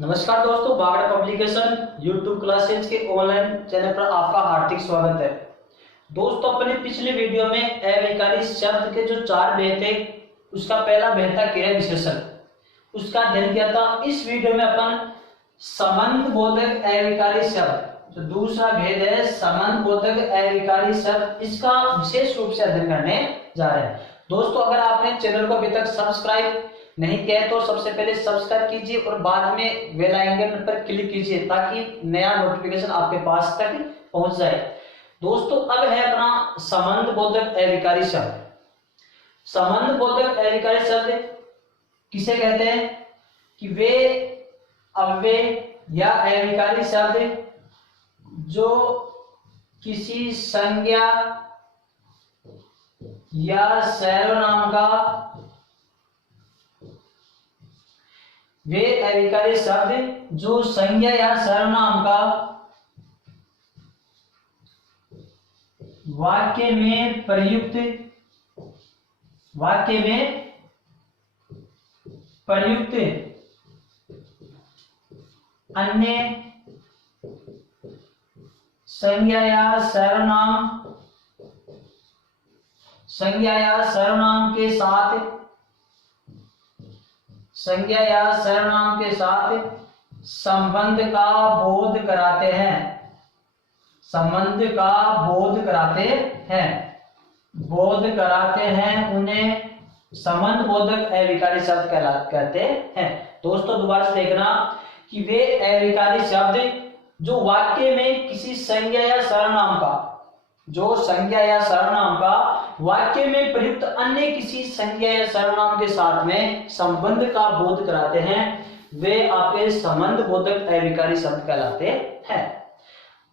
नमस्कार दोस्तों, बागड़ publication YouTube classes के ऑनलाइन चैनल पर आपका हार्दिक स्वागत है। दोस्तों, अपने पिछले वीडियो में अविकारी शब्द के जो चार भेद थे उसका पहला भेद था क्रिया विशेषण, उसका अध्ययन किया था। इस वीडियो में अपन संबंध बोधक अविकारी शब्द जो दूसरा भेद है संबंध बोधक अविकारी शब्द, इसका विशेष रूप से अध्ययन करने जा रहे हैं। दोस्तों, अगर आपने चैनल को अभी तक सब्सक्राइब नहीं किया तो सबसे पहले सब्सक्राइब कीजिए और बाद में बेल आइकन पर क्लिक कीजिए ताकि नया नोटिफिकेशन आपके पास तक पहुंच जाए। दोस्तों, अब है अपना संबंध बोधक अविकारी शब्द। संबंध बोधक अविकारी शब्द किसे कहते हैं कि वे अव्यय या अविकारी शब्द जो किसी संज्ञा या सर्वनाम का वे अविकारी शब्द जो संज्ञा या सर्वनाम का वाक्य में प्रयुक्त अन्य संज्ञा या सर्वनाम के साथ संबंध का बोध कराते हैं उन्हें संबंध बोधक अविकारी शब्द कहते हैं। दोस्तों, दोबारा से देखना कि वे अविकारी शब्द जो वाक्य में किसी संज्ञा या सर्वनाम का वाक्य में प्रयुक्त अन्य किसी संज्ञा या सर्वनाम के साथ में संबंध का बोध कराते हैं, वे आपके संबंध बोधक अविकारी शब्द कहलाते हैं।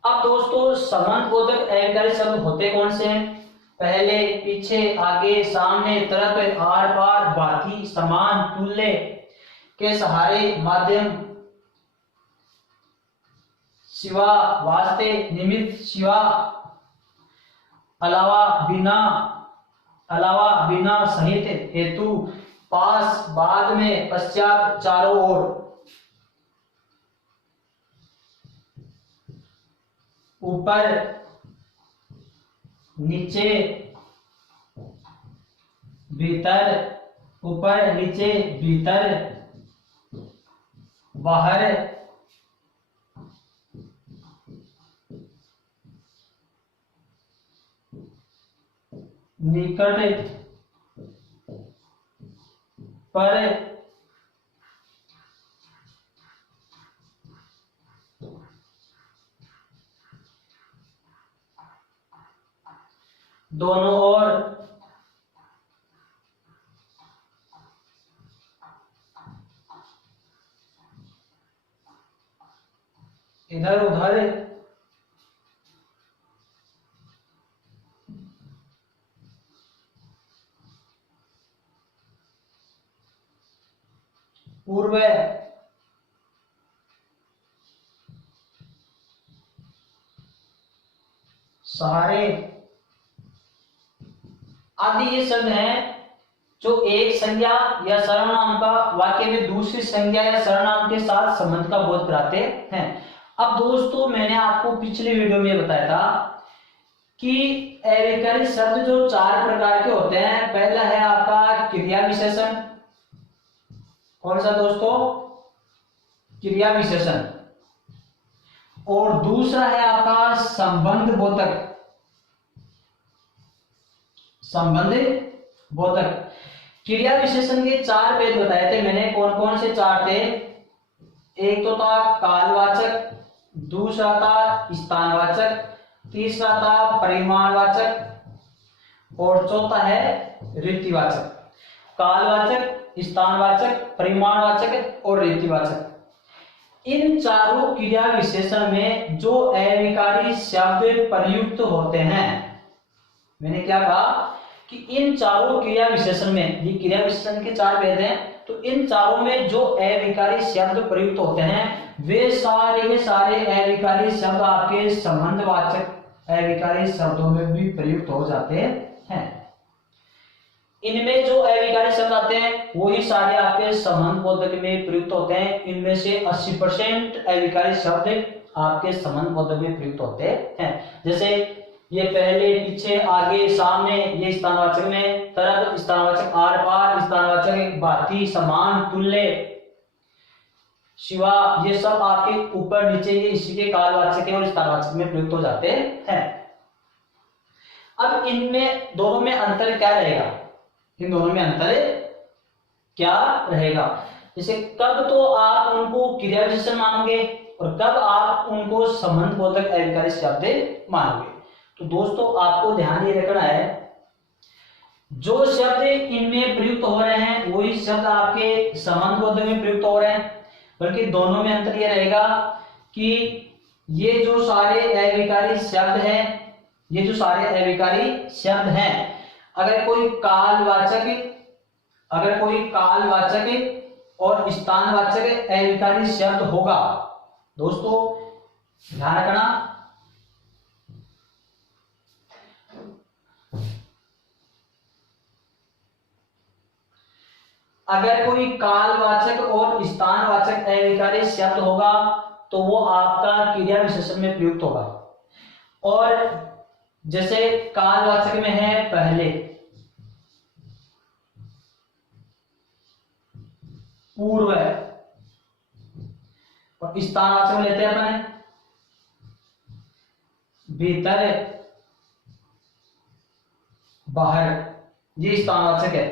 अब दोस्तों, संबंध बोधक अविकारी शब्द होते कौन से हैं? पहले, पीछे, आगे, सामने, तरफ, आर पार, बाकी, समान, तुल्य, के सहारे, माध्यम, सिवा, वास्ते, निमित्त, सिवा, अलावा, बिना, सहित, हेतु, पास, बाद में, पश्चात, चारों ओर, ऊपर, नीचे, भीतर, बाहर, निकट, पर, दोनों ओर, इधर उधर, पूर्व, सहारे आदि ये शब्द हैं जो एक संज्ञा या सर्वनाम का वाक्य में दूसरी संज्ञा या सर्वनाम के साथ संबंध का बोध कराते हैं। अब दोस्तों, मैंने आपको पिछले वीडियो में बताया था कि अविकारी शब्द जो चार प्रकार के होते हैं। पहला है आपका क्रिया विशेषण। कौन सा दोस्तों? क्रिया विशेषण। और दूसरा है आपका संबंध बोधक। क्रिया विशेषण के चार भेद बताए थे मैंने। कौन कौन से चार थे? एक तो था कालवाचक, दूसरा था स्थानवाचक, तीसरा था परिमाणवाचक और चौथा है रीतिवाचक। कालवाचक, स्थानवाचक, परिमाणवाचक और रीतिवाचक। इन चारों क्रिया विशेषण में जो अविकारी शब्द प्रयुक्त होते हैं, मैंने क्या कहा कि इन चारों क्रिया विशेषण में, ये क्रिया विशेषण के चार भेद हैं, तो इन चारों में जो अविकारी शब्द प्रयुक्त होते हैं वे सारे के सारे अविकारी शब्द आपके संबंधवाचक अविकारी शब्दों में भी प्रयुक्त हो जाते हैं। इनमें जो अविकारी शब्द आते हैं वही सारे आपके संबंध बोधक में प्रयुक्त होते हैं। इनमें से 80% अविकारी शब्द आपके संबंध बोधक में प्रयुक्त होते हैं। जैसे ये पहले, पीछे, आगे, सामने, ये स्थानवाचक में, तरफ, स्थानवाचक आर पार, स्थानवाचक भांति, समान, तुल्य, शिवा, ये सब आपके ऊपर नीचे ये इसी के कालवाचक और स्थानवाचक में प्रयुक्त हो जाते हैं। अब इनमें दोनों में अंतर क्या रहेगा? इन दोनों में अंतर क्या रहेगा? जैसे कब तो आप उनको क्रिया विशेषण मानोगे और कब आप उनको संबंध बोधक अविकारी शब्द मानोगे। तो दोस्तों आपको ध्यान ये रखना है, जो शब्द इनमें प्रयुक्त हो रहे हैं वही शब्द आपके संबंध बोधक में प्रयुक्त हो रहे हैं, बल्कि दोनों में अंतर ये रहेगा कि ये जो सारे अविकारी शब्द हैं, ये जो सारे अविकारी शब्द हैं, अगर कोई कालवाचक और स्थानवाचक अविकारी शब्द होगा, दोस्तों ध्यान रखना, अगर कोई कालवाचक और स्थानवाचक अविकारी शब्द होगा तो वो आपका क्रिया विशेषण में प्रयुक्त होगा। और जैसे कालवाचक में है पहले, पूर्व, और स्थानवाचक में लेते हैं अपने भीतर, बाहर, ये स्थानवाचक है।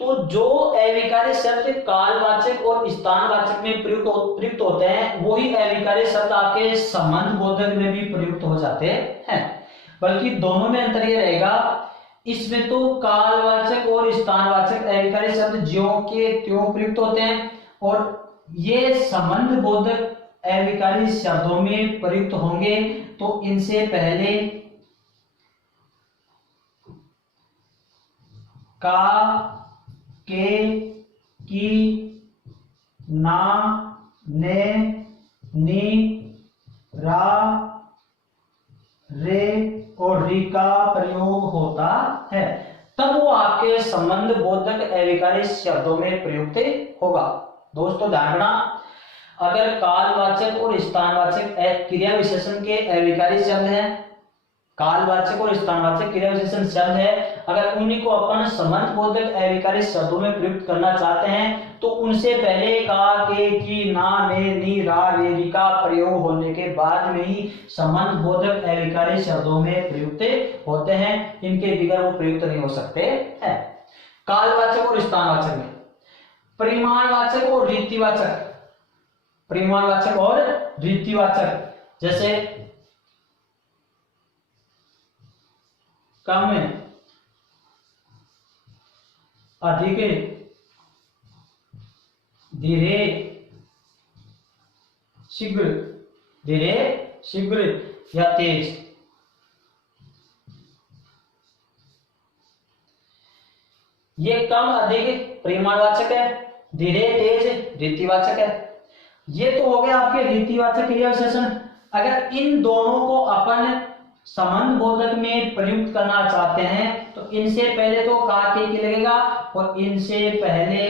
तो जो अविकारी शब्द कालवाचक और स्थानवाचक में प्रयुक्त होते हैं वही अविकारी शब्द आपके संबंध बोधक में भी प्रयुक्त हो जाते हैं, बल्कि दोनों में अंतर ये रहेगा, इसमें तो कालवाचक और स्थानवाचक अविकारी शब्द ज्यों के त्यों प्रयुक्त होते हैं और ये संबंध बोधक अविकारी शब्दों में प्रयुक्त होंगे। तो इनसे पहले का, के, की, ना, ने, नी, रा, रे और री का प्रयोग होता है, तब वो आपके संबंध बोधक अविकारी शब्दों में प्रयुक्त होगा। दोस्तों ध्यान रखना, अगर कालवाचक और स्थानवाचक क्रिया विशेषण के अविकारी शब्द हैं, कालवाचक और स्थानवाचक क्रिया विशेषण शब्द है, अगर उन्हीं को अपन संबंध बोधक अविकारी शब्दों में प्रयुक्त करना चाहते हैं तो उनसे पहले का, के, की, ना, ने, नी, रा, रे, री का प्रयोग होने के बाद में ही संबंध बोधक अविकारी शब्दों में प्रयुक्त होते हैं, इनके बगैर वो प्रयुक्त नहीं हो सकते हैं। कालवाचक और स्थानवाचक में परिमाणवाचक और रीतिवाचक, परिमाणवाचक और रीतिवाचक, जैसे कम, अधिक, धीरे, शीघ्र, धीरे, शीघ्र या तेज, ये कम अधिक परिमाणवाचक है, धीरे तेज रीतिवाचक है। ये तो हो गया आपके रीतिवाचक क्रिया विशेषण। अगर इन दोनों को अपन संबंध बोधक में प्रयुक्त करना चाहते हैं तो इनसे पहले तो का, के लगेगा और इनसे पहले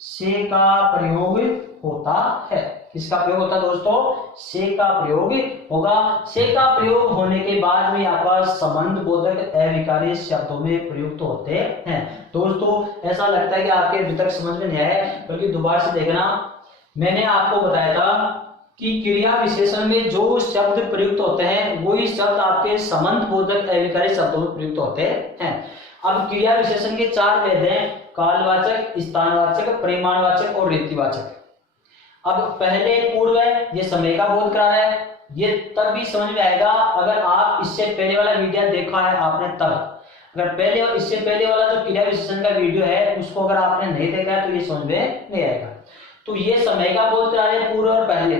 से का प्रयोग होता है। किसका प्रयोग होता है दोस्तों? से का प्रयोग होगा। से का प्रयोग होने के बाद में आपका संबंध बोधक अविकारी शब्दों में प्रयुक्त होते हैं। दोस्तों ऐसा लगता है कि आपके अभी तक समझ में नहीं आया, बल्कि दोबारा से देखना। मैंने आपको बताया था कि क्रिया विशेषण में जो शब्द प्रयुक्त होते हैं वही शब्द आपके संबंध बोधक अविकारी शब्दों में प्रयुक्त होते हैं। अब क्रिया विशेषण के 4 भेद हैं, कालवाचक, स्थानवाचक, परिमाणवाचक और रीतिवाचक। अब पहले पूर्व है, ये समय का बोध करा है, ये तब भी समझ में आएगा अगर आप इससे पहले वाला वीडियो देखा है आपने तब। अगर पहले और इससे पहले वाला जो क्रिया विशेषण का वीडियो है उसको अगर आपने नहीं देखा है तो ये समझ में नहीं आएगा। तो ये समय का बोध करा रहे पूर्व और पहले,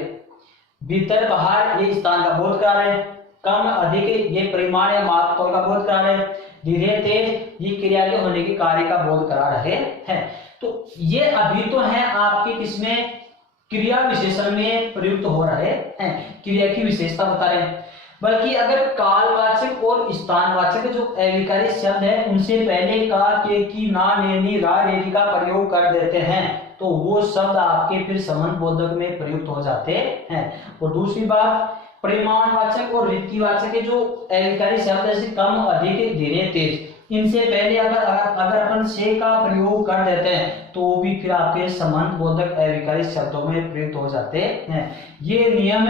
भीतर बाहर ये स्थान का बोध करा रहे, कम अधिक ये परिमाण या मात्रा का बोध करा रहे, धीरे तेज ये क्रिया के होने के कार्य का बोध करा रहे हैं। तो ये अभी तो है आपके किसमें? क्रिया विशेषण में प्रयुक्त हो रहे हैं, क्रिया की विशेषता बता रहे हैं। बल्कि अगर कालवाचक और स्थानवाचक जो अविकारी शब्द है उनसे पहले का, के, की, ना, ने, नी, रा, रेरी का प्रयोग कर देते हैं तो वो शब्द आपके फिर संबंध बोधक में प्रयुक्त हो जाते हैं। और दूसरी बात, परिमाणवाचक और रीतिवाचक के जो अविकारी शब्द जैसे कम, अधिक, धीरे, तेज, इनसे पहले अगर अपन से का प्रयोग कर देते हैं तो वो भी फिर आपके संबंध बोधक अविकारी शब्दों में प्रयुक्त हो जाते हैं। ये नियम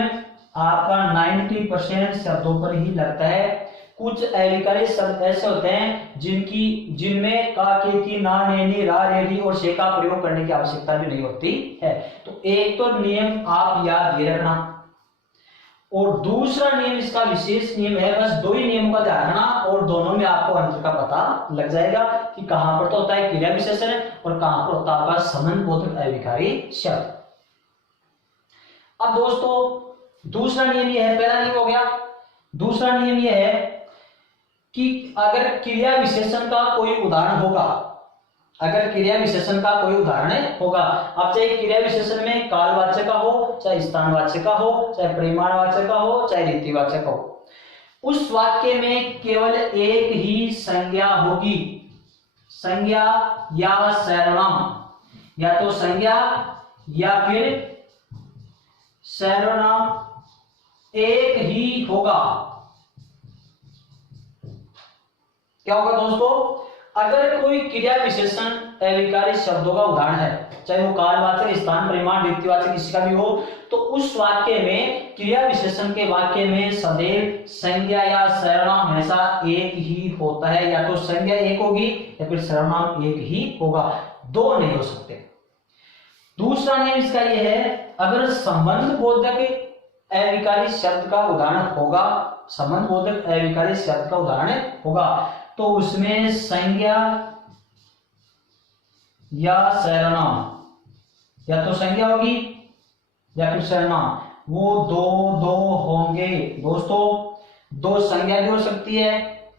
आपका 90% शब्दों पर ही लगता है। कुछ अविकारी शब्द ऐसे होते हैं जिनमें का, के, की, ना, ने, नी, रा, रे, री और से का प्रयोग करने की आवश्यकता भी नहीं होती है। तो एक तो नियम आप याद ये रखना, और दूसरा नियम इसका विशेष नियम है, बस दो ही नियमों का ध्यान रखना और दोनों में आपको अंतर का पता लग जाएगा कि कहां पर तो होता है क्रिया विशेषण और कहां पर होता है आपका संबंध बोधक अविकारी शब्द। अब दोस्तों दूसरा नियम ये है, पहला नियम हो गया। दूसरा नियम ये है कि अगर क्रिया विशेषण का कोई उदाहरण होगा, अगर क्रिया विशेषण का कोई उदाहरण होगा, अब चाहे क्रिया विशेषण में कालवाचक का हो, चाहे स्थानवाचक का हो, चाहे परिमाणवाचक का हो, चाहे रीतिवाचक का हो, उस वाक्य में केवल एक ही संज्ञा होगी, संज्ञा या सर्वनाम, या तो संज्ञा या फिर सर्वनाम एक ही होगा। क्या होगा दोस्तों, अगर कोई क्रिया विशेषण अविकारी शब्दों का उदाहरण है, चाहे वो कालवाचक, स्थान, परिमाण, रीतिवाचक किसी का भी हो, तो उस वाक्य में क्रिया विशेषण के वाक्य में सदैव संज्ञा या सर्वनाम हमेशा एक ही होता है, या तो संज्ञा एक होगी या फिर सर्वनाम एक ही होगा, दो नहीं हो सकते। दूसरा नियम इसका यह है, अगर संबंध बोधक अविकारी शब्द का उदाहरण होगा, संबंध बोधक अविकारी शब्द का उदाहरण होगा, तो उसमें संज्ञा या सर्वनाम, या तो संज्ञा होगी या फिर सर्वनाम, वो दो होंगे दोस्तों। दो संज्ञा भी हो सकती है,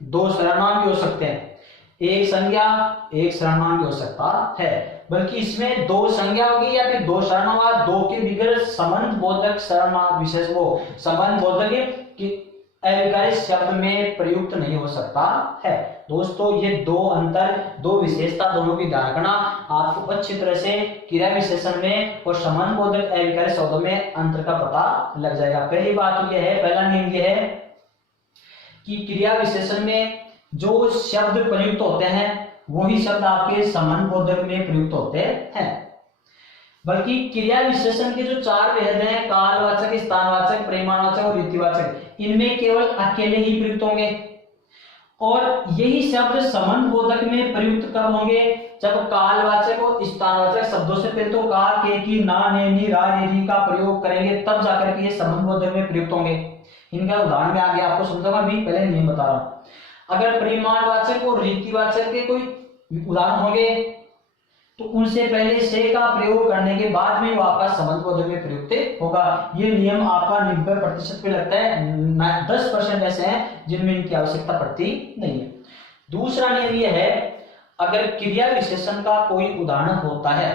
दो सर्वनाम भी हो सकते हैं, एक संज्ञा एक सर्वनाम भी हो सकता है, बल्कि इसमें दो संज्ञा होगी या फिर दो सर्वनाम, दो के बगैर संबंध बोधक सर्वनाम विशेष वो संबंध बोधक की अविकारी शब्द में प्रयुक्त नहीं हो सकता है। दोस्तों ये दो अंतर, दो विशेषता दोनों की ध्यान रखना, आपको अच्छी तरह से क्रिया विशेषण में और संबंध बोधक अविकारी शब्दों में अंतर का पता लग जाएगा। पहली बात तो यह है, पहला नियम यह है कि क्रिया विशेषण में जो शब्द प्रयुक्त होते हैं वही शब्द आपके संबंध बोधक में प्रयुक्त होते हैं, बल्कि क्रिया विशेषण के जो चार भेद हैं, कालवाचक, स्थानवाचक, परिमाणवाचक और रीतिवाचक, इनमें केवल अकेले ही प्रयुक्त होंगे, और यही शब्द संबंध बोधक में प्रयुक्त कब होंगे, जब कालवाचक और स्थानवाचक शब्दों से पहले तो का, के, की, ना, ने, नी, रा, रे, री का प्रयोग करेंगे, तब जाकर के ये संबंध बोधक में प्रयुक्त होंगे। इनका उदाहरण में आगे आपको समझाऊंगा, अभी पहले नियम बता रहा हूं। अगर परिमाणवाचक और रीतिवाचक के कोई उदाहरण होंगे तो उनसे पहले से का प्रयोग करने के बाद में वो आपका संबंध बोधक में प्रयुक्त होगा। ये नियम आपका 90% पे लगता है, 10% ऐसे हैं जिनमें इनकी आवश्यकता पड़ती नहीं है। दूसरा नियम ये है, अगर क्रिया विशेषण का कोई उदाहरण होता है,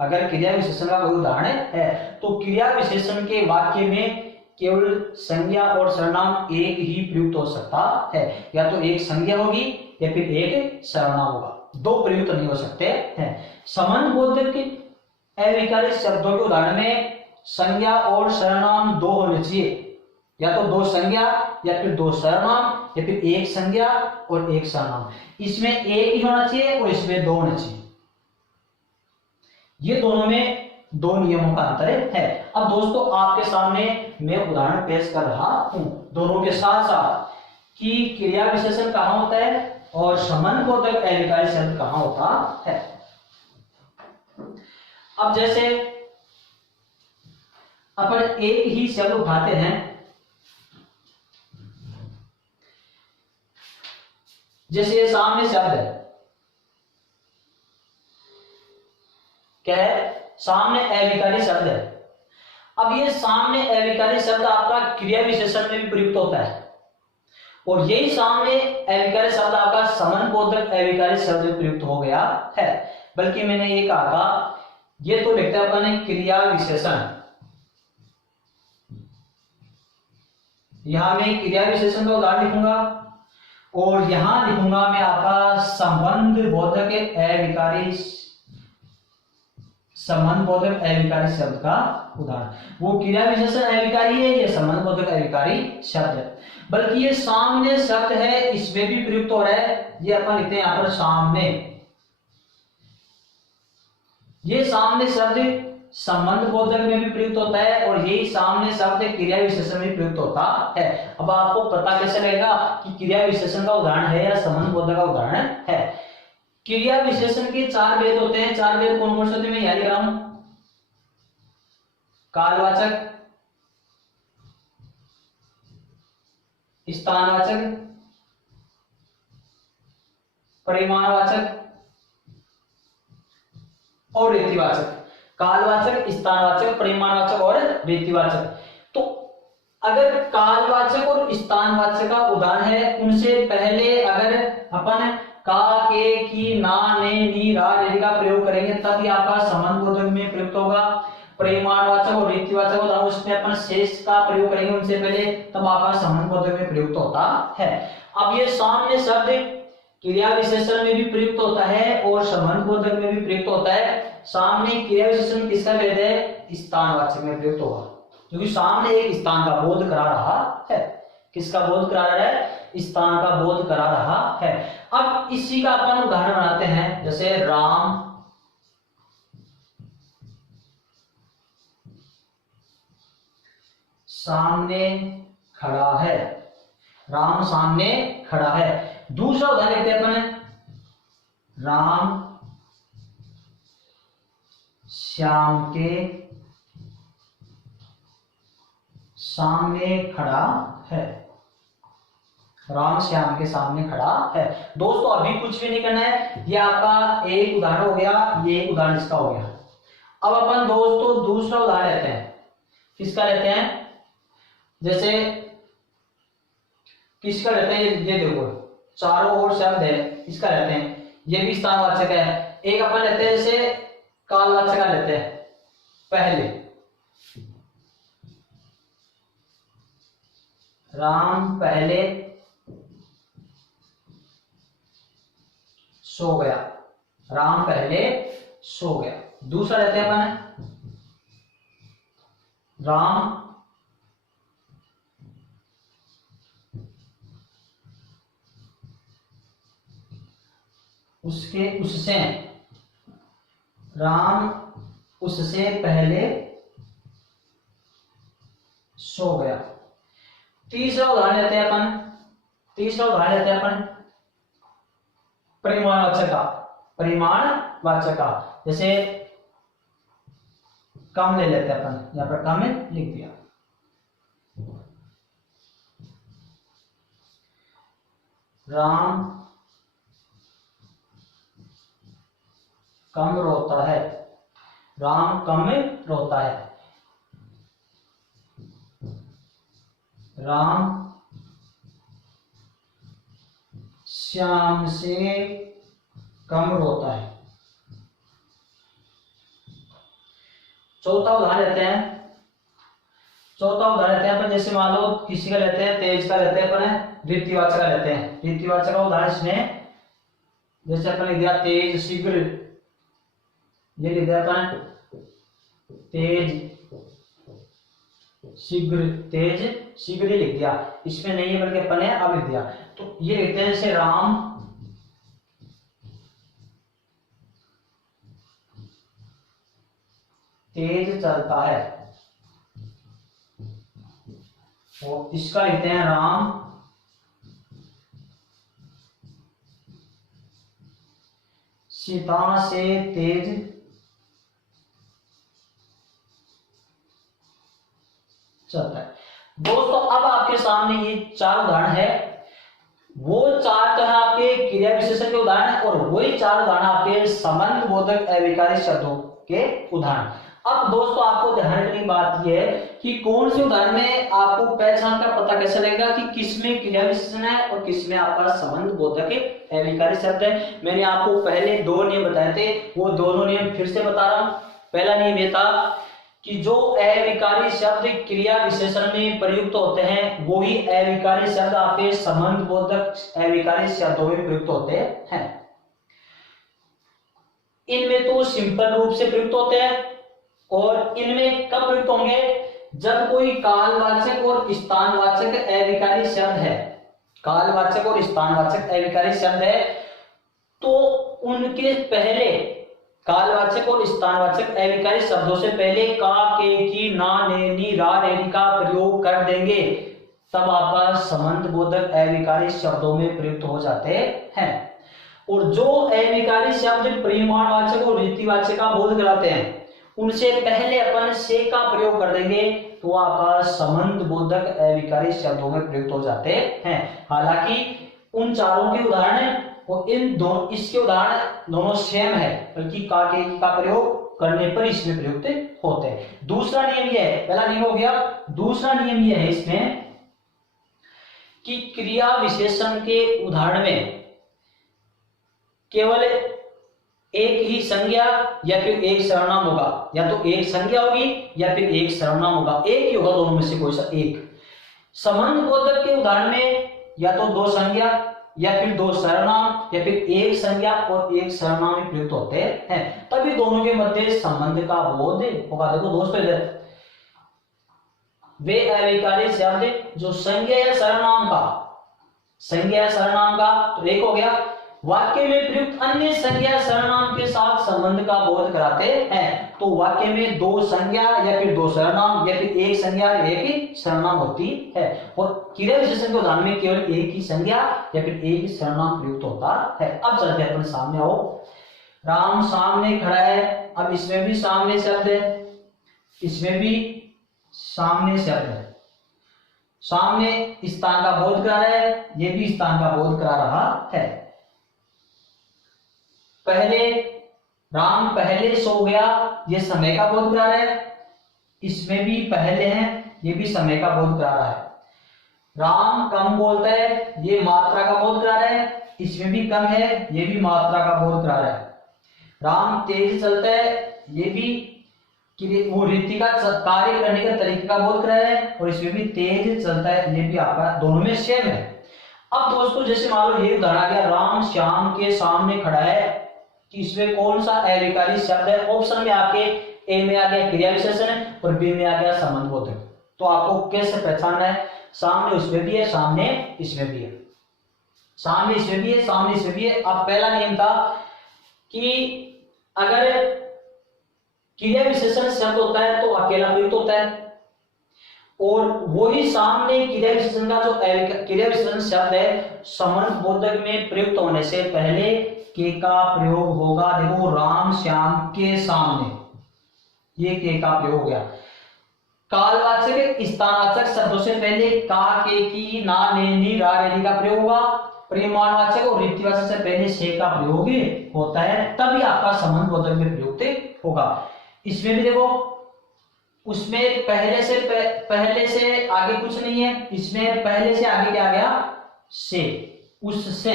अगर क्रिया विशेषण का कोई उदाहरण है तो क्रिया विशेषण के वाक्य में केवल संज्ञा और सर्वनाम एक ही प्रयुक्त हो सकता है, या तो एक संज्ञा होगी या फिर एक सर्वनाम होगा, दो प्रयुक्त नहीं हो सकते हैं। संबंध बोधक के अविकारी शब्दों के उदाहरण में संज्ञा और सर्वनाम दो होने चाहिए, या तो दो संज्ञा या फिर दो सर्वनाम, या फिर एक संज्ञा और एक सर्वनाम, इसमें एक ही होना चाहिए और इसमें दो होने चाहिए। ये दोनों में दो नियमों का अंतर है। अब दोस्तों आपके सामने मैं उदाहरण पेश कर रहा हूं दोनों के साथ साथ, कि क्रिया विशेषण कहां होता है और संबंध बोधक अविकारी शब्द कहां होता है। अब जैसे अपन एक ही शब्द उठाते हैं, जैसे ये सामने शब्द है, क्या है, सामने अविकारी शब्द है। अब ये सामने अविकारी शब्द आपका क्रिया विशेषण में भी प्रयुक्त होता है, और यही सामने अविकारी शब्द आपका संबंध बोधक अविकारी शब्द में प्रयुक्त हो गया है। बल्कि मैंने ये कहा था, ये तो लिखता है अपन क्रिया विशेषण, यहां मैं क्रिया विशेषण का उदाहरण लिखूंगा और यहां लिखूंगा मैं आपका संबंध बोधक अविकारी, संबंध बोधक अविकारी शब्द का उदाहरण। वो क्रिया विशेषण अविकारी है, ये संबंध बोधक अविकारी शब्द है, बल्कि ये सामने शब्द है, इसमें भी प्रयुक्त हो रहा है। ये अपन लिखते हैं यहां पर सामने, ये सामने शब्द संबंध बोधक में भी प्रयुक्त होता है और यही सामने शब्द क्रिया विशेषण में प्रयुक्त होता है। अब आपको पता कैसे लगेगा कि क्रिया विशेषण का उदाहरण है या संबंध बोधक का उदाहरण है। क्रिया विशेषण के चार भेद होते हैं। चार भेद कौन कौन से होते हैं मैं याद रहा हूं? कालवाचक, स्थानवाचक, परिमाणवाचक और रीतिवाचक। कालवाचक, स्थानवाचक, परिमाणवाचक और रीतिवाचक। तो अगर कालवाचक और स्थानवाचक का उदाहरण है, उनसे पहले अगर अपन का, के, की, ना, ने, नी, रा, रे का प्रयोग करेंगे तब ये आपका संबंध बोधक में प्रयुक्त होगा। परिमाणवाचक और रीतिवाचक उदाहरण उसमें अपन शेष का प्रयोग करेंगे उनसे पहले, तब आपका संबंध बोधक में प्रयुक्त होता है। अब ये सामने शब्द क्रिया विशेषण में भी प्रयुक्त होता है और संबंध बोधक में भी प्रयुक्त होता है। सामने क्रिया विशेषण किसका भेद है? स्थानवाचक में प्रयुक्त होगा, क्योंकि सामने एक स्थान का बोध करा रहा है। किसका बोध करा रहा है? स्थान का बोध करा रहा है। अब इसी का अपन उदाहरण बनाते हैं, जैसे राम सामने खड़ा है, राम सामने खड़ा है। दूसरा उदाहरण लेते हैं अपन, राम श्याम के सामने खड़ा है, राम श्याम के सामने खड़ा है। दोस्तों अभी कुछ भी नहीं करना है, ये आपका एक उदाहरण हो गया, ये एक उदाहरण इसका हो गया। अब अपन दोस्तों दूसरा उदाहरण लेते हैं। किसका लेते हैं? जैसे किसका लेते हैं? ये देखो चारों ओर शब्द है, इसका लेते हैं। ये भी स्थानवाचक है। एक अपन लेते हैं जैसे कालवाचक का लेते हैं। पहले राम पहले सो गया, राम पहले सो गया। दूसरा लेते हैं अपन, राम उससे, राम उससे पहले सो गया। तीसरा उदाहरण लेते हैं अपन, परिमाणवाचक का। जैसे कम ले लेते हैं अपन, यहां पर कम लिख दिया। राम कम रोता है, राम कम रोता है। राम श्याम से कम रोता है। चौथा उदाहरण लेते हैं अपन, जैसे मान लो किसी का लेते हैं, तेज का लेते हैं अपन, रीतिवाचक का लेते हैं। रीतिवाचक का उदाहरण इसमें जैसे अपन लिख दिया तेज शीघ्र, ये लिख दिया अपन तेज शीघ्र ही लिख दिया, इसमें नहीं है बल्कि अपन ने अब लिख दिया। तो ये लिखते हैं जैसे राम तेज चलता है, और इसका लिखते हैं राम सीता से तेज चलता है। दोस्तों अब आपके सामने ये चार उदाहरण है, वो चार तो है आपके क्रिया विशेषण के उदाहरण और वही चार उदाहरण आपके संबंध बोधक अविकारी शब्दों के उदाहरण। अब दोस्तों आपको ध्यान रखने की बात यह है कि कौन से उदाहरण में आपको पहचान का पता कैसे लगेगा कि किसमें क्रिया विशेषण है और किसमें आपका संबंध बोधक अविकारी शब्द है। मैंने आपको पहले दो नियम बताए थे, वो दोनों नियम फिर से बता रहा हूं। पहला नियम ये था कि जो अविकारी शब्द क्रिया विशेषण में प्रयुक्त होते हैं वो ही अविकारी शब्द आपके संबंध बोधक अविकारी शब्दों में प्रयुक्त होते हैं। इनमें तो सिंपल रूप से प्रयुक्त होते हैं और इनमें कब प्रयुक्त होंगे, जब कोई कालवाचक और स्थानवाचक अविकारी शब्द है, कालवाचक और स्थानवाचक अविकारी शब्द है, तो उनके पहले कालवाचक और स्थानवाचक अविकारी शब्दों से पहले का, के, की, ना, ने, नी, रा, रेरी का प्रयोग कर देंगे, तब आपका संबंध बोधक अविकारी शब्दों में प्रयुक्त हो जाते हैं। और जो अविकारी शब्द परिमाणवाचक और रीतिवाचक का बोध कराते हैं उनसे पहले अपन से का प्रयोग कर देंगे तो आपका संबंध बोधक अविकारी शब्दों में प्रयुक्त हो जाते हैं। हालांकि उन चारों के उदाहरण और इन दोनों, इसके उदाहरण दोनों सेम है, बल्कि का, के, की का प्रयोग करने पर इसमें प्रयुक्त होते हैं। दूसरा नियम यह है, पहला नियम हो गया, दूसरा नियम यह है इसमें कि क्रिया विशेषण के उदाहरण में केवल एक ही संज्ञा या फिर एक सर्वनाम होगा, या तो एक संज्ञा होगी या फिर एक सर्वनाम होगा, एक ही होगा, दोनों में से कोई सा एक। संबंध बोधक के उदाहरण में या तो दो संज्ञा या फिर दो सर्वनाम या फिर एक संज्ञा और एक सर्वनाम प्रयुक्त होते हैं, तभी दोनों के मध्य संबंध का बोध होगा। देखो दोस्तों, वे अविकारी शब्द जो संज्ञा या सर्वनाम का, संज्ञा या सर्वनाम का तो एक हो गया, वाक्य में प्रयुक्त अन्य संज्ञा सर्वनाम के साथ संबंध का बोध कराते हैं, तो वाक्य में दो संज्ञा या फिर दो सर्वनाम या फिर एक संज्ञा एक ही सर्वनाम होती है। और क्रिया विशेषण के उदाहरण में केवल एक ही संज्ञा या फिर एक ही सर्वनाम प्रयुक्त होता है। अब चलते हैं अपन सामने, आओ, राम सामने खड़ा है, अब इसमें भी सामने शब्द है, इसमें भी सामने शब्द है, सामने स्थान का बोध करा रहा है, ये भी स्थान का बोध करा रहा है। पहले राम पहले सो गया, ये समय का बोध करा रहा है, इसमें भी पहले है, ये भी समय का बोध करा रहा है। राम कम बोलता है, ये मात्रा का बोध करा रहा है, इसमें भी कम है, ये भी मात्रा का बोध करा रहा है। राम तेज चलता है, ये भी वो रीति का कार्य करने का तरीके का बोध करा रहा है, और इसमें भी तेज चलता है, ये भी आपका दोनों में सेम है। अब दोस्तों जैसे मान लो ये उदाहरण आ गया, राम श्याम के सामने खड़ा है, कि इसमें कौन सा अविकारी शब्द है, ऑप्शन में आपके ए में आ गया क्रिया विशेषण और बी में आ गया संबंध बोधक। तो आपको कैसे पहचानना है, सामने उसमें भी है, सामने इसमें भी है, सामने इसमें भी है, सामने इसमें भी है। अब पहला नियम था कि अगर क्रिया विशेषण शब्द होता है तो अकेला प्रयुक्त होता है, और वही सामने क्रिया विशेषण का जो क्रिया विशेषण शब्द है संबंध बोधक में प्रयुक्त होने से पहले के का प्रयोग होगा। देखो राम श्याम के सामने, ये के का प्रयोग हो गया। कालवाचक स्थानवाचक शब्दों से पहले का, के, की, ना, ने, नी, रा, रेरी का प्रयोग होगा। परिमाणवाचक और रीतिवाचक से पहले से का प्रयोग होता है, तभी आपका संबंध बोधक में प्रयुक्त होगा। इसमें भी देखो, उसमें पहले से आगे कुछ नहीं है, इसमें पहले से आगे क्या आ गया, से, उससे,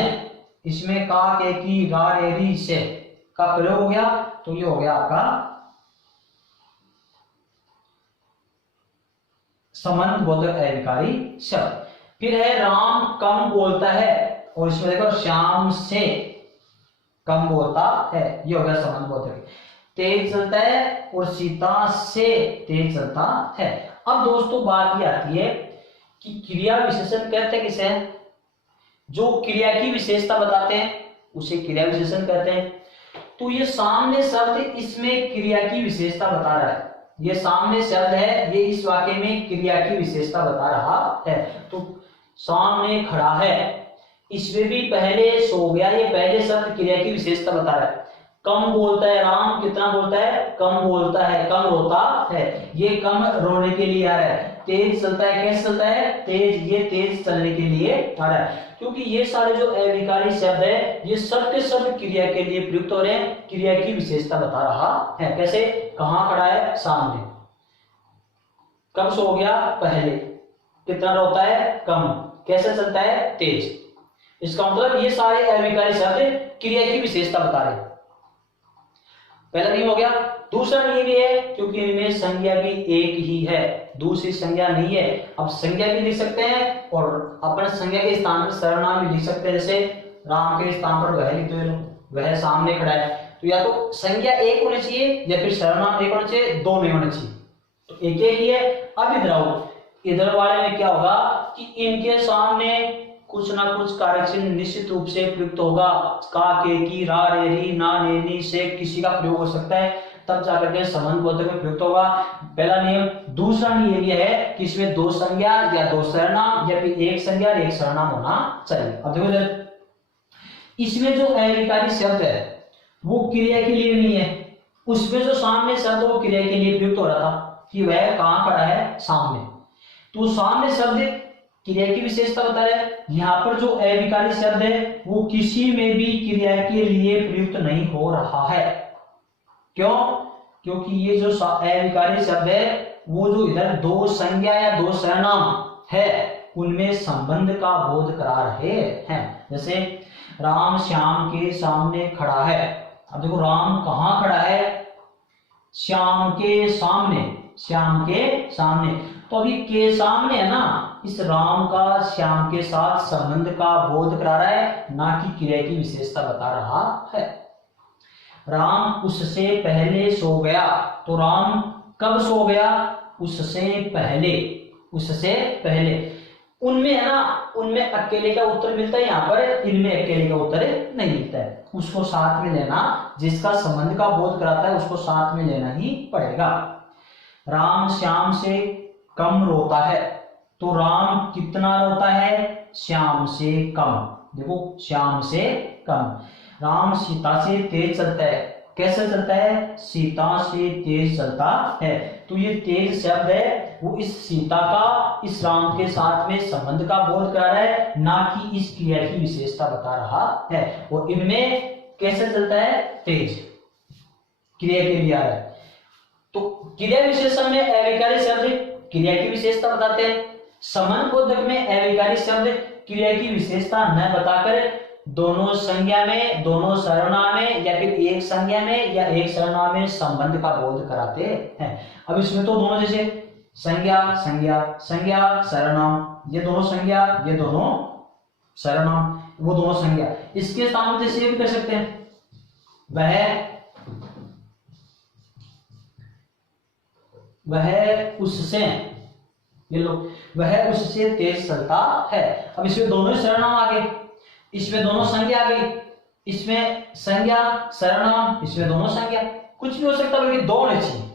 इसमें का, के, की, रा, रे, री, से का प्रयोग हो गया, तो ये हो गया आपका संबंध बोधक अविकारी शब्द। फिर है राम कम बोलता है, और इसमें देखो श्याम से कम बोलता है, ये हो गया संबंध बोधक। तेज चलता है और सीता से तेज चलता है। अब दोस्तों बात ये आती है कि क्रिया विशेषण कहते हैं किसे, जो क्रिया की विशेषता बताते हैं उसे क्रिया विशेषण कहते हैं। तो ये सामने शब्द इसमें क्रिया की विशेषता बता रहा है, ये सामने शब्द है, ये इस वाक्य में क्रिया की विशेषता बता रहा है। तो सामने खड़ा है, इसमें भी पहले सो गया, ये पहले शब्द क्रिया की विशेषता बता रहा है। कम बोलता है राम, कितना बोलता है, कम बोलता है, कम रोता है, ये कम रोने के लिए आ रहा है। तेज चलता है, कैसे चलता है, तेज, ये तेज चलने के लिए आ रहा है। क्योंकि ये सारे जो अविकारी शब्द है ये सब के सब क्रिया के लिए प्रयुक्त हो रहे हैं, क्रिया की विशेषता बता रहा है। कैसे, कहां खड़ा है, सामने, कब सो गया, पहले, कितना रोता है, कम, कैसे चलता है, तेज। इसका मतलब ये सारे अविकारी शब्द क्रिया की विशेषता बता रहे हैं। पहला नियम हो गया। दूसरा नियम ये है क्योंकि इनमें संज्ञा भी एक ही है, दूसरी संज्ञा नहीं है। अब संज्ञा भी लिख सकते हैं और अपन संज्ञा के स्थान पर सर्वनाम भी लिख सकते हैं, जैसे राम के स्थान पर वह लिख दो, वह सामने खड़ा है, तो या तो संज्ञा एक होनी चाहिए या फिर सर्वनाम एक होना चाहिए, दो नहीं होना चाहिए, तो एक ही है। अब इधर आओ, इधर वाले में क्या होगा कि इनके सामने कुछ ना कुछ कारक चिन्ह निश्चित रूप से प्रयुक्त होगा, का, के, की, रा, रे, री, ना, ने, नी से किसी का प्रयोग हो सकता है, तब जाकर के संबंध बोधक में प्रयुक्त होगा, पहला नियम। दूसरा नियम यह है कि इसमें दो संज्ञा या दो सर्वनाम या फिर एक संज्ञा और एक सर्वनाम होना चाहिए। अब देखो इसमें जो अविकारी शब्द है वो क्रिया के लिए नहीं है, उसमें जो सामने शब्द वो क्रिया के लिए प्रयुक्त हो रहा था कि वह कहां खड़ा है, सामने, तो सामने शब्द क्रिया की विशेषता बता रहा है। यहाँ पर जो अविकारी शब्द है वो किसी में भी क्रिया के लिए प्रयुक्त नहीं हो रहा है। क्यों? क्योंकि ये जो अविकारी शब्द है वो जो इधर दो संज्ञा या दो सर्वनाम है उनमें संबंध का बोध करा रहे हैं। जैसे राम श्याम के सामने खड़ा है, अब देखो राम कहां खड़ा है, श्याम के सामने, श्याम के सामने, तो अभी के सामने है ना, इस राम का श्याम के साथ संबंध का बोध करा रहा है, ना कि क्रिया की विशेषता बता रहा है। राम उससे पहले सो गया, तो राम कब सो गया, उससे पहले, उससे पहले। उनमें है ना, उनमें अकेले का उत्तर मिलता है, यहाँ पर इनमें अकेले का उत्तर नहीं मिलता है, उसको साथ में लेना, जिसका संबंध का बोध कराता है उसको साथ में लेना ही पड़ेगा। राम श्याम से कम रोता है, तो राम कितना रोता है, श्याम से कम, देखो श्याम से कम। राम सीता से तेज चलता है, कैसे चलता है, सीता से तेज चलता है, तो ये तेज शब्द है वो इस सीता का इस राम के साथ में संबंध का बोध कर रहा है, ना कि इस क्रिया की विशेषता बता रहा है। और इनमें कैसे चलता है, तेज, क्रिया के लिए आ रहा है। तो क्रिया विशेषण में अविकारी शब्द क्रिया की विशेषता बताते हैं, संबंध बोधक में अविकारी शब्द क्रिया की विशेषता न बताकर दोनों संज्ञा में, दोनों सर्वनाम में या फिर एक संज्ञा में या एक सर्वनाम में संबंध का बोध कराते हैं। अब इसमें तो दोनों जैसे संज्ञा संज्ञा संज्ञा सर्वनाम, ये दोनों संज्ञा ये दोनों सर्वनाम, वो दोनों संज्ञा, इसके सामने जैसे ये भी कर सकते हैं, वह उससे, ये लो, वह उससे तेज चलता है। अब इसमें दोनों ही सर्वनाम आ गए, इसमें दोनों संज्ञा आ गई, इसमें संज्ञा सर्वनाम, इसमें दोनों संज्ञा, कुछ भी हो सकता है, दो होने चाहिए,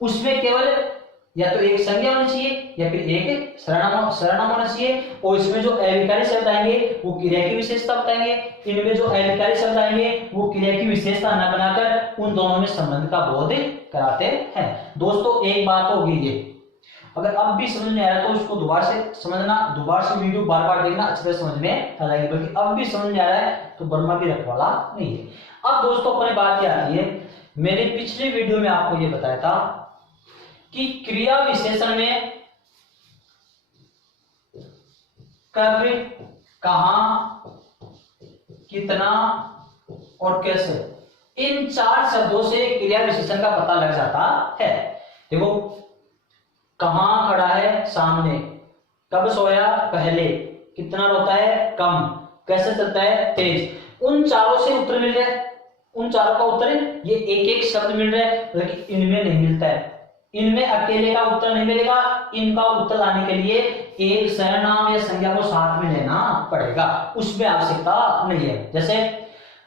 उसमें केवल या तो एक संज्ञा होनी चाहिए या फिर एक सर्वनाम होना चाहिए। और इसमें जो अविकारी शब्द आएंगे वो क्रिया की विशेषता बताएंगे, इनमें जो अविकारी शब्द आएंगे वो क्रिया की विशेषता न बनाकर उन दोनों में संबंध का बोध कराते हैं। दोस्तों एक बात होगी, ये अगर अब भी समझ में आया तो उसको दोबारा से समझना, दोबारा से वीडियो बार बार देखना, अच्छे से समझ में आ जाएगी, बल्कि अब भी समझ में आ रहा है तो बर्मा भी रखवाला नहीं है। अब दोस्तों अपने बात क्या आती है, मैंने पिछले वीडियो में आपको ये बताया था कि क्रिया विशेषण में कब, कहां, कितना और कैसे, इन चार शब्दों से क्रिया विशेषण का पता लग जाता है। देखो कहां खड़ा है, सामने, कब सोया, पहले, कितना रोता है, कम, कैसे चलता है, तेज, उन चारों से उत्तर मिल रहा है, उन चारों का उत्तर ये एक एक शब्द मिल रहा है, लेकिन इनमें नहीं मिलता है, इनमें अकेले का उत्तर नहीं मिलेगा, इनका उत्तर लाने के लिए एक सर्वनाम या संज्ञा को साथ में लेना पड़ेगा, उसमें आवश्यकता नहीं है। जैसे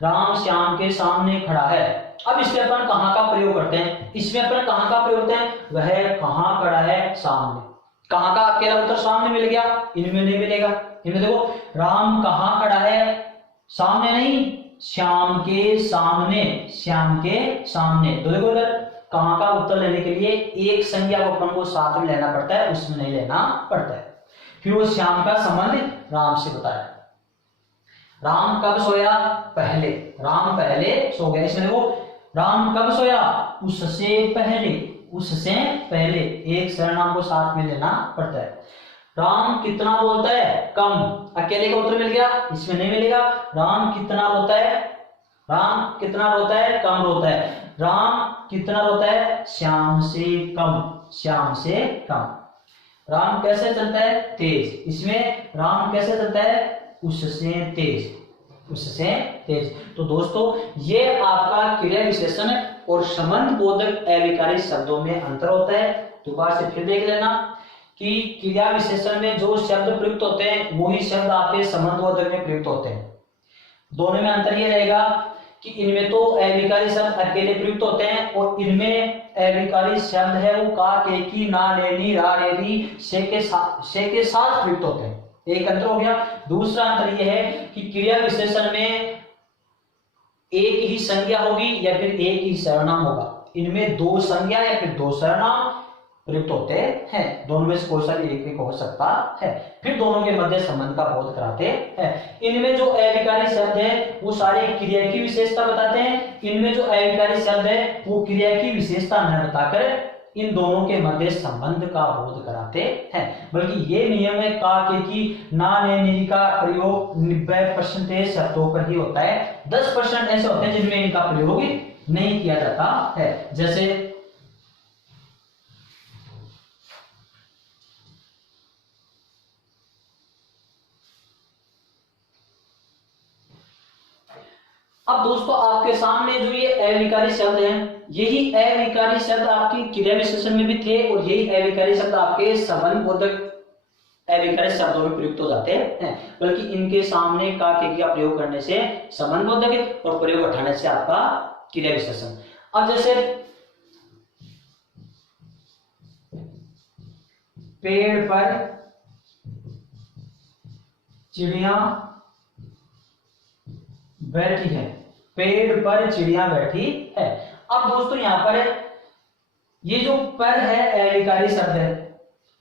राम श्याम के सामने खड़ा है, अब इसमें अपन कहां का प्रयोग करते हैं, इसमें अपन कहां का प्रयोग करते हैं, वह कहां खड़ा है, सामने, कहां का अकेला उत्तर सामने मिल गया, इनमें नहीं मिलेगा। इनमें देखो राम कहां खड़ा है, सामने नहीं, श्याम के सामने, श्याम के सामने, तो देखो इधर कहां का उत्तर लेने के लिए एक संज्ञा को अपन को साथ में लेना पड़ता है, उसमें नहीं लेना पड़ता है। फिर वो श्याम का संबंध राम से बताया, राम कब सोया, पहले, राम पहले सो गया, इसमें देखो राम कब सोया, उससे पहले, उससे पहले, एक सर्वनाम को साथ में लेना पड़ता है। राम कितना बोलता है, कम, अकेले का उत्तर मिल गया, इसमें नहीं मिलेगा। राम कितना रोता है, राम कितना रोता है, कम रोता है, राम कितना रोता है? श्याम से कम, श्याम से कम। राम कैसे चलता है? तेज। इसमें राम कैसे चलता है? उससे तेज, उससे तेज। तो दोस्तों ये आपका क्रिया विशेषण और संबंध बोधक अविकारी शब्दों में अंतर होता है। दोबारा से फिर देख लेना कि क्रिया विशेषण में जो शब्द प्रयुक्त होते हैं वही शब्द आपके संबंध बोधक में प्रयुक्त होते हैं। दोनों में अंतर ये रहेगा कि इनमें तो अविकारी शब्द अकेले प्रयुक्त होते हैं और इनमें अविकारी शब्द है वो का, के, की, ना, ने, रा, रे, री, से के साथ प्रयुक्त होते हैं। एक अंतर हो गया। दूसरा अंतर यह है कि क्रिया विशेषण में एक ही संज्ञा होगी या फिर एक ही सर्वनाम होगा। इनमें दो संज्ञा या फिर दो सर्वनाम प्रयुक्त होते हैं। दोनों में से कोई सा भी एक हो सकता है। फिर दोनों के मध्य संबंध का बोध कराते हैं। इनमें जो अविकारी शब्द है वो सारे क्रिया की विशेषता बताते हैं। इनमें जो अविकारी शब्द है वो क्रिया की विशेषता न बताकर इन दोनों के मध्य संबंध का बोध कराते हैं। बल्कि ये नियम है का, के, की, ना, ने का प्रयोग 90% शब्दों पर ही होता है। 10% ऐसे होते हैं जिनमें इनका प्रयोग नहीं किया जाता है। जैसे अब दोस्तों आपके सामने जो ये अविकारी शब्द हैं, यही अविकारी शब्द आपकी क्रिया विशेषण में भी थे और यही अविकारी शब्द आपके संबंध बोधक अविकारी शब्दों में प्रयुक्त हो जाते हैं। बल्कि इनके सामने का, के का प्रयोग करने से संबंध बोधक और प्रयोग हटाने से आपका क्रिया विशेषण। अब जैसे पेड़ पर चिड़िया बैठी है, पेड़ पर चिड़िया बैठी है। अब दोस्तों यहां पर ये जो पर है अविकारी शब्द है,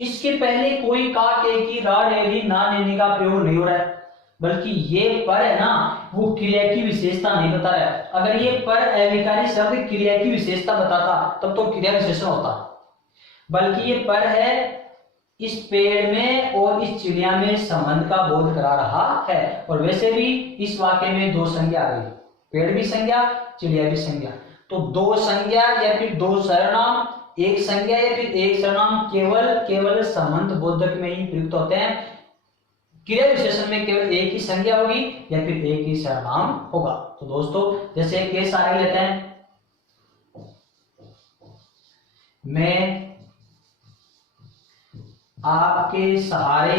इसके पहले कोई का, के, की, रा, रे, री, ना, ने का प्रयोग नहीं हो रहा है। बल्कि ये पर है ना वो क्रिया की विशेषता नहीं बता रहा है। अगर ये पर अविकारी शब्द क्रिया की विशेषता बताता तब तो क्रिया विशेषण होता। बल्कि ये पर है इस पेड़ में और इस चिड़िया में संबंध का बोध करा रहा है। और वैसे भी इस वाक्य में दो संज्ञा आ गई, पेड़ भी संज्ञा, चिड़िया भी संज्ञा। तो दो संज्ञा या फिर दो सर्वनाम, एक संज्ञा या फिर एक सर्वनाम केवल संबंध बोधक में ही प्रयुक्त होते हैं। क्रिया विशेषण में केवल एक ही संज्ञा होगी या फिर एक ही सर्वनाम होगा। तो दोस्तों जैसे एक केस आगे लेते हैं, मैं आपके सहारे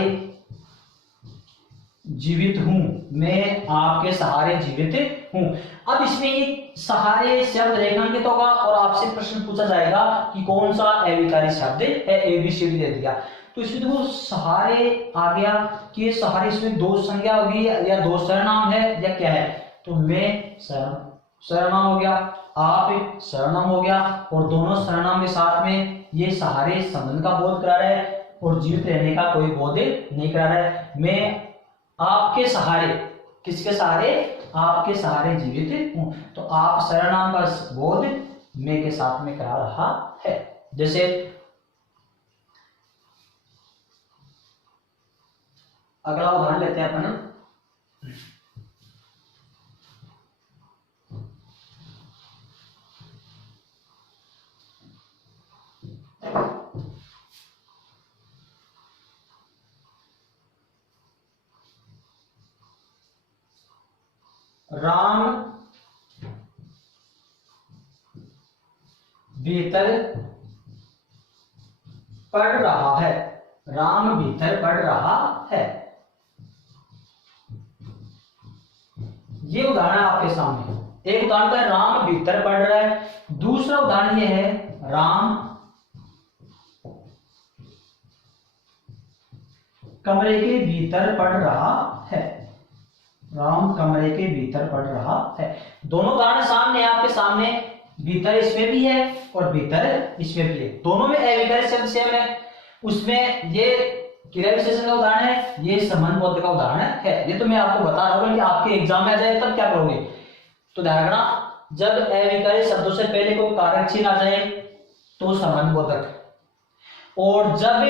जीवित हूं, मैं आपके सहारे जीवित हूं। अब इसमें ये सहारे शब्द रेखांकित होगा और आपसे प्रश्न पूछा जाएगा कि कौन सा अविकारी शब्द है। एबीसीडी दे दिया तो इसमें देखो सहारे आ गया कि सहारे इसमें दो संज्ञा होगी या दो सर्वनाम है या क्या है। तो मैं सर्वनाम हो गया, आप सर्वनाम हो गया और दोनों सर्वनाम के साथ में ये सहारे संबंध का बोध करा रहा है और जीवित रहने का कोई बोध नहीं करा रहा है। मैं आपके सहारे, किसके सहारे? आपके सहारे जीवित हूं। तो आप सर्वनाम का बोध मैं के साथ में करा रहा है। जैसे अगला उदाहरण लेते हैं अपन, राम भीतर पढ़ रहा है, राम भीतर पढ़ रहा है। ये उदाहरण आपके सामने। एक उदाहरण तो है राम भीतर पढ़ रहा है, दूसरा उदाहरण ये है राम कमरे के भीतर पढ़ रहा है, राम कमरे के भीतर पढ़ रहा है। दोनों उदाहरण सामने आपके सामने, भीतर इसमें भी है और भीतर इसमें भी है। दोनों में अविकारी शब्द सेम है। उसमें ये क्रिया विशेषण का उदाहरण है, ये संबंध बोध का उदाहरण है। ये तो मैं आपको बता रहा हूं कि आपके एग्जाम में आ जाए तब क्या करोगे। तो ध्यान रखना, जब अविकारी शब्दों से पहले कोई कारक चिन्ह आ जाए तो संबंध बोधक, और जब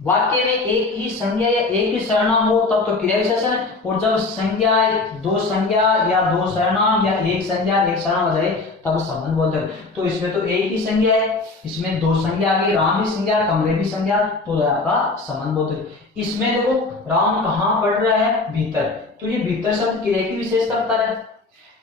वाक्य में एक ही संज्ञा या एक ही सर्वनाम हो तब तो क्रिया विशेषण है, और जब संज्ञा, दो संज्ञा या दो सर्वनाम या एक संज्ञा एक सर्वनाम आ जाए तब संबंधबोधक। तो इसमें तो एक ही संज्ञा है, इसमें दो संज्ञा आ गई, राम भी संज्ञा कमरे भी संज्ञा, तो आपका संबंधबोधक। इसमें देखो राम कहाँ पढ़ रहा है, भीतर, तो ये भीतर शब्द क्रिया की विशेषता बता रहा है।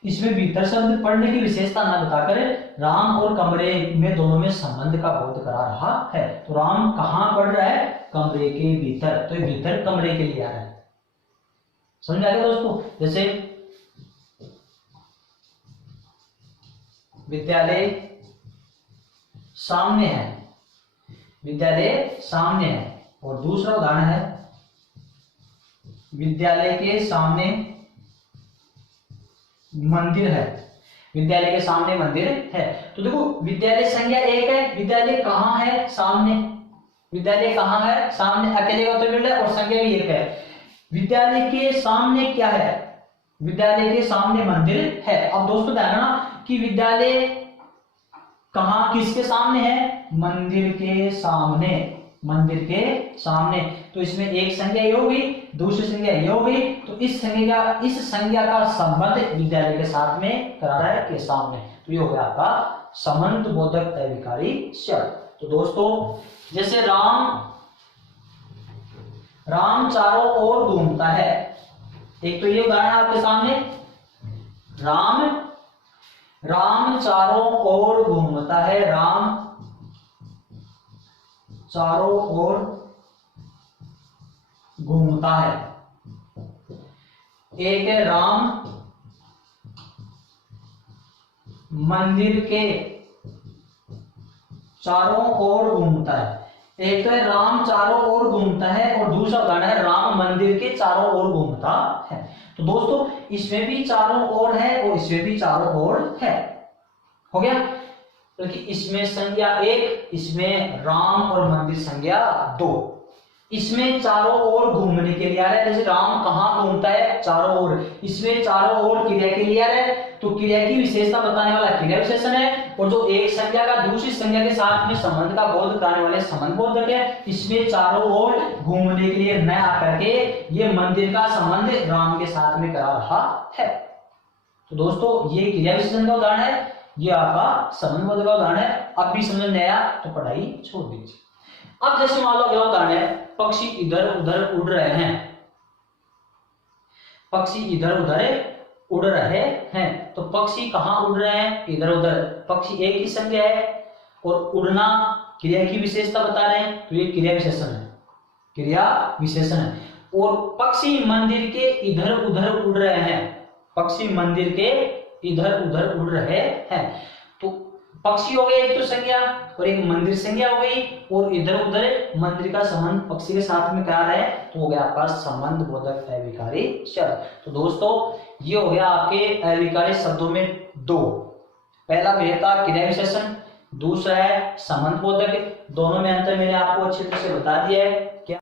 इसमें भीतर शब्द पढ़ने की विशेषता ना बताकर राम और कमरे में दोनों में संबंध का बोध करा रहा है। तो राम कहाँ पढ़ रहा है, कमरे के भीतर, तो ये भीतर कमरे के लिए आ रहा है। समझ आ गया दोस्तों। जैसे विद्यालय सामने है, विद्यालय सामने है, और दूसरा उदाहरण है विद्यालय के सामने मंदिर है, विद्यालय के सामने मंदिर है। तो देखो विद्यालय संज्ञा एक है, विद्यालय कहाँ है, सामने, विद्यालय कहाँ है, सामने, अकेले का उत्तर है, और संज्ञा भी एक है। विद्यालय के सामने क्या है, विद्यालय के सामने मंदिर है। अब दोस्तों ध्यान रखना कि विद्यालय कहाँ किसके सामने है, मंदिर के सामने, मंदिर के सामने। तो इसमें एक संज्ञा ये होगी, दूसरी संज्ञा ये होगी, तो इस संज्ञा का संबंध विद्यालय के साथ में करा रहा है, के सामने, तो ये हो गया आपका संबंध बोधक अविकारी शब्द। तो दोस्तों जैसे राम चारों ओर घूमता है, एक तो ये उदाहरण आपके सामने, राम चारों ओर घूमता है, राम चारों ओर घूमता है। एक है राम मंदिर के चारों ओर घूमता है, एक तो है राम चारों ओर घूमता है, और दूसरा उदाहरण है राम मंदिर के चारों ओर घूमता है। तो दोस्तों इसमें भी चारों ओर है और इसमें भी चारों ओर है, हो गया। क्योंकि इसमें संज्ञा एक, इसमें राम और मंदिर संज्ञा दो, इसमें चारों ओर घूमने के लिए आ रहा है। जैसे राम कहाँ घूमता है, चारों ओर, इसमें चारों ओर क्रिया के लिए आ रहा है, तो क्रिया की विशेषता बताने वाला क्रिया विशेषण है, और जो एक संज्ञा का दूसरी संज्ञा के साथ में संबंध का बोध कराने वाले संबंध बोधक है। इसमें चारों ओर घूमने के लिए न आकर के ये मंदिर का संबंध राम के साथ में करा रहा है। तो दोस्तों ये क्रिया विशेषण का उदाहरण है, ये आपका संबंध बोधक का उदाहरण है। अब भी समझ में आया तो पढ़ाई छोड़ दीजिए। अब जैसे मान लो अगला उदाहरण है, पक्षी इधर उधर उड़ रहे हैं, पक्षी इधर उधर उड़ रहे हैं। तो पक्षी कहाँ उड़ रहे हैं, इधर उधर, पक्षी एक ही संज्ञा है, और उड़ना क्रिया की विशेषता बता रहे हैं, तो ये क्रिया विशेषण है, क्रिया विशेषण है। और पक्षी मंदिर के इधर उधर उड़ रहे हैं, पक्षी मंदिर के इधर उधर उड़ रहे हैं। तो पक्षी हो गए एक तो संज्ञा, और एक मंदिर संज्ञा हो गई, और इधर उधर मंदिर का संबंध पक्षी के साथ में करा रहे हैं, तो हो गया आपका संबंध बोधक अविकारी शब्द। तो दोस्तों ये हो गया आपके अविकारी शब्दों में दो, पहला भेदता क्रिया विशेषण, दूसरा है संबंध बोधक। दोनों में अंतर मैंने आपको अच्छी तरह से बता दिया है। क्या